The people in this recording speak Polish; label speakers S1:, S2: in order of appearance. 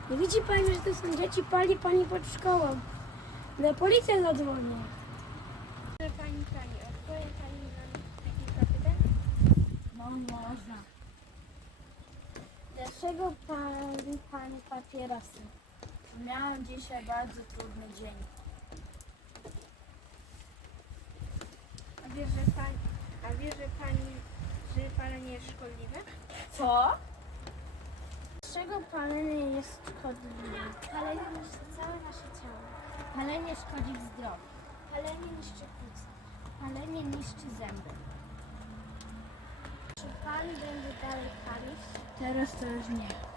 S1: Nie widzi pani, że to są dzieci? Pali pani pod szkołą. Na policję zadzwonię.
S2: Pani, odpowie pani na kilka pytań?
S1: No można. Dlaczego pani papierosy?
S3: Miałam dzisiaj bardzo trudny dzień.
S2: A wie, że pani, że palenie jest szkodliwe?
S3: Co?
S1: Dlaczego palenie jest szkodliwe?
S2: Palenie niszczy całe nasze ciało.
S1: Palenie szkodzi zdrowiu.
S2: Palenie niszczy płuca.
S1: Palenie niszczy zęby.
S2: Czy pan będzie dalej palić?
S1: Teraz to już nie.